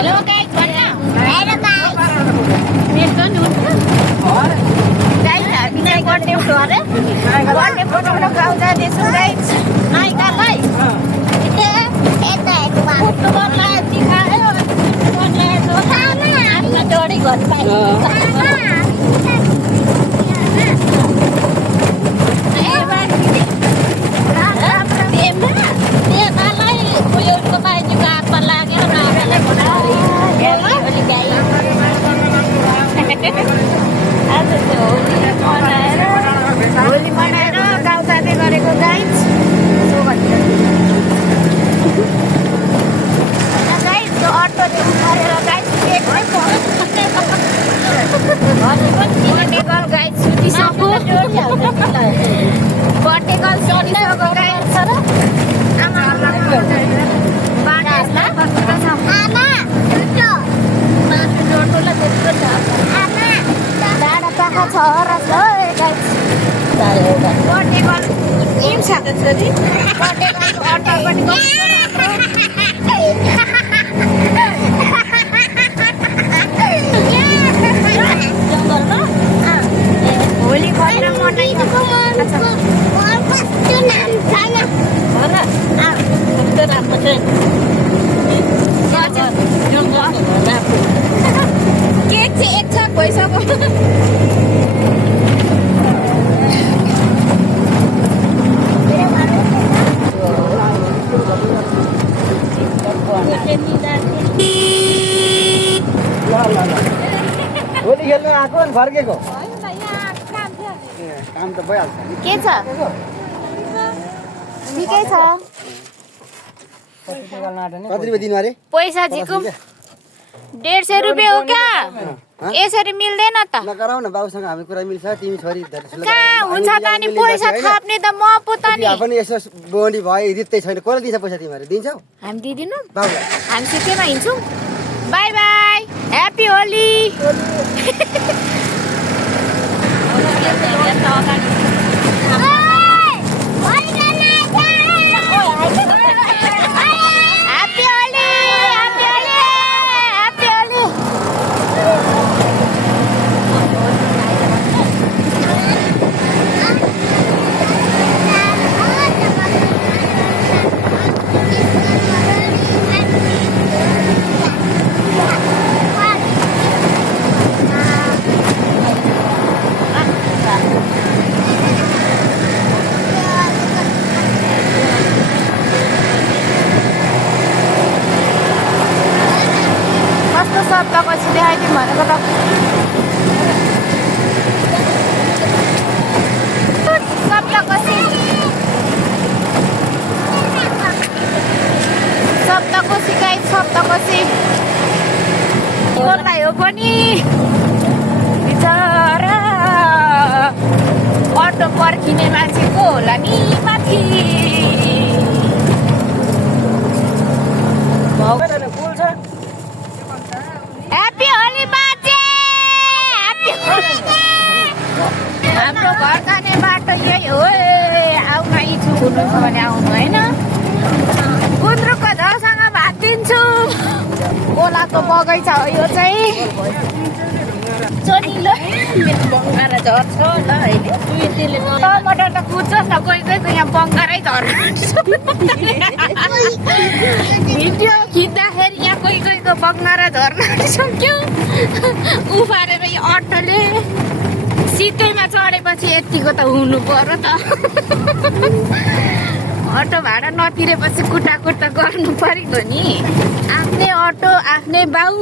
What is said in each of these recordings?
Hello guys भन्न hello guys मेरो पनि हुन्छ गाइस हामी चाहिँ बर्थडे फोटो अरे बर्थडे फोटोमा गाउँ जाँदैछौँ गाइस नाइकालाई फोटो गर्ला दिखायो हामीलाई डरै घर पाइन्छ होली मनाएर गाउँ जाँदै गरेको गाइस गाइस त्यो अटोले उठाएर गाइस बेच्नै पर्यो गाइस सुतिसक्यो बर्थडे गर्ल सुतिसक्यो गाइस छ र आमा बाँड्ला आमा जोड्नुलाई त्यत्रो छ आमा डाँडा पाखा छ र गाइस बर्थडे गर्ल टिम छ त्यसरी बर्थडे गर्लको अटो पनि होली खतरा मनाइएको केक चाहिँ एक छक भइसक्यो होली खेल्न आएको अनि फर्केको काम त भइहाल्छ के छ ठिकै छ कति रुपियाँ दिनु अरे पैसा जिको 150 रुपियाँ हो क्या यसरी मिल्दैन त नगराउ न बाबुसँग हामी कुरा मिल्छ तिमी छोरी कहाँ हुन्छ त अनि पैसा थप्ने त म पो त नि पनि यसो बोनी भयो रित्तै छैन कसले दिन्छ पैसा तिमीहरू दिन्छौ हामी दिदिनु बाबुलाई हामी सिकेमा हिँड्छौँ बाई बाई ह्याप्पी होली सप्ताहपछि देखाइदिउँ भनेको त सप्ताहपछि गाइस सप्ताहपछि कसलाई हो पनि बिचरा अटो पर्खिने मान्छे को होला नि माथि ह्याप्पी होली बाजे हाम्रो घर जाने बाटो यही हो आउन इच्छुक हुनुहुन्छ भने आउनु होइन गुन्द्रुकको झरसँग भात दिन्छु ओलाको बगैँचा हो यो चाहिँ चोनिलो बङ्गारा झर्छ ल अहिले टमाटर त कुद्छोस् न कोही कोहीको यहाँ बङ्गारै झर्छ भिडियो खिच्दाखेरि यहाँ कोही कोहीको बङ्गारा झर्न सक्यो उफारेर यो अटोले सिटैमा चढेपछि यतिको त हुनु पर्यो त अटो भाडा नतिरेपछि कुटा कुटा गर्नु परेको नि आफ्नै अटो आफ्नै बाउ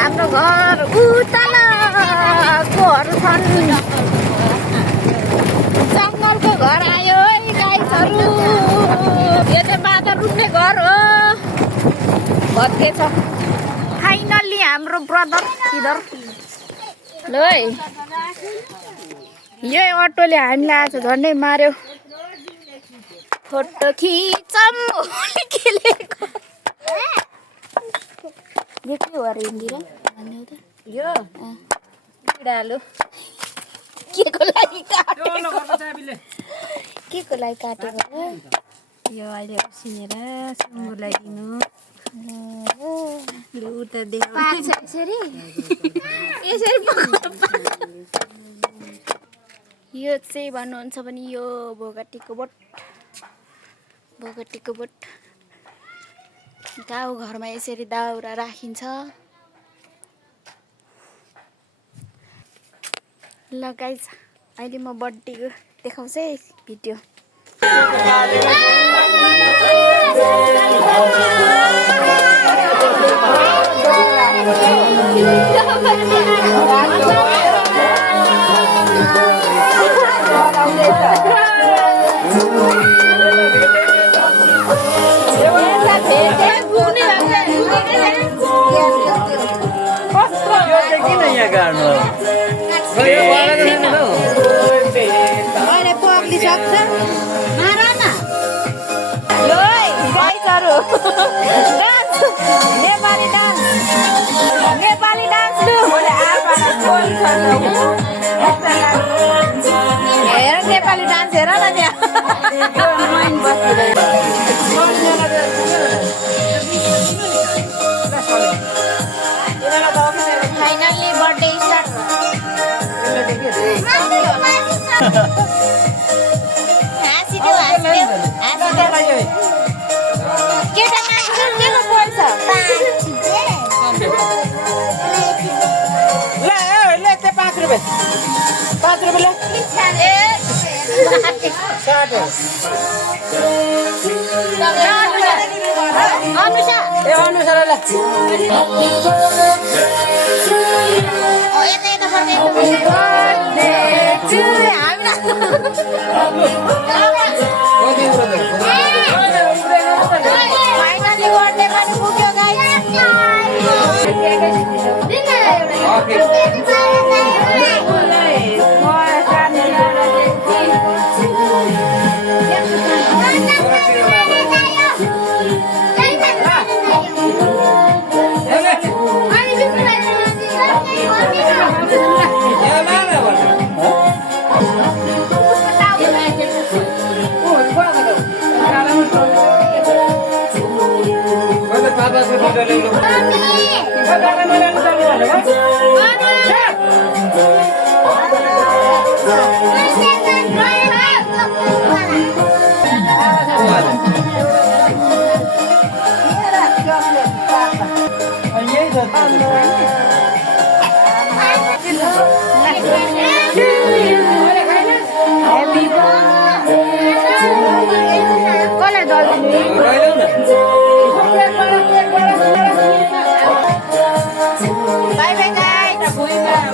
हाम्रो घर उतालकोहरू छन् जङ्गलको घर आयो है गाइसहरू यो चाहिँ बाँदर रुट्ने घर हो भत्के छ फाइनल्ली हाम्रो ब्रदर किधर ल है यही अटोले हामीलाई आज झन्डै मार्यो फोटो खिचम खेलेको यो के हो अरे इन्दिरा भन्नु त यो डालो के को लागि काटेको यो अहिले उसिनेर सुँगुरलाई दिनु लु उता देखाउँछ यसरी यसरी यो चाहिँ भन्नुहुन्छ भने यो भोगटीको बोट गाउँघरमा यसरी दाउरा राखिन्छ ल गाइज अहिले म बर्थडेको देखाउँछु है भिडियो नेपाली डान्स हेर नेपाली डान्स हेर न त्यहाँ फाइनल्ली बर्थडे स्टार्ट केटा मान्छे के बोल्छ ले 5 रुपैयाँ 5 रुपैयाँ Bye bye guys.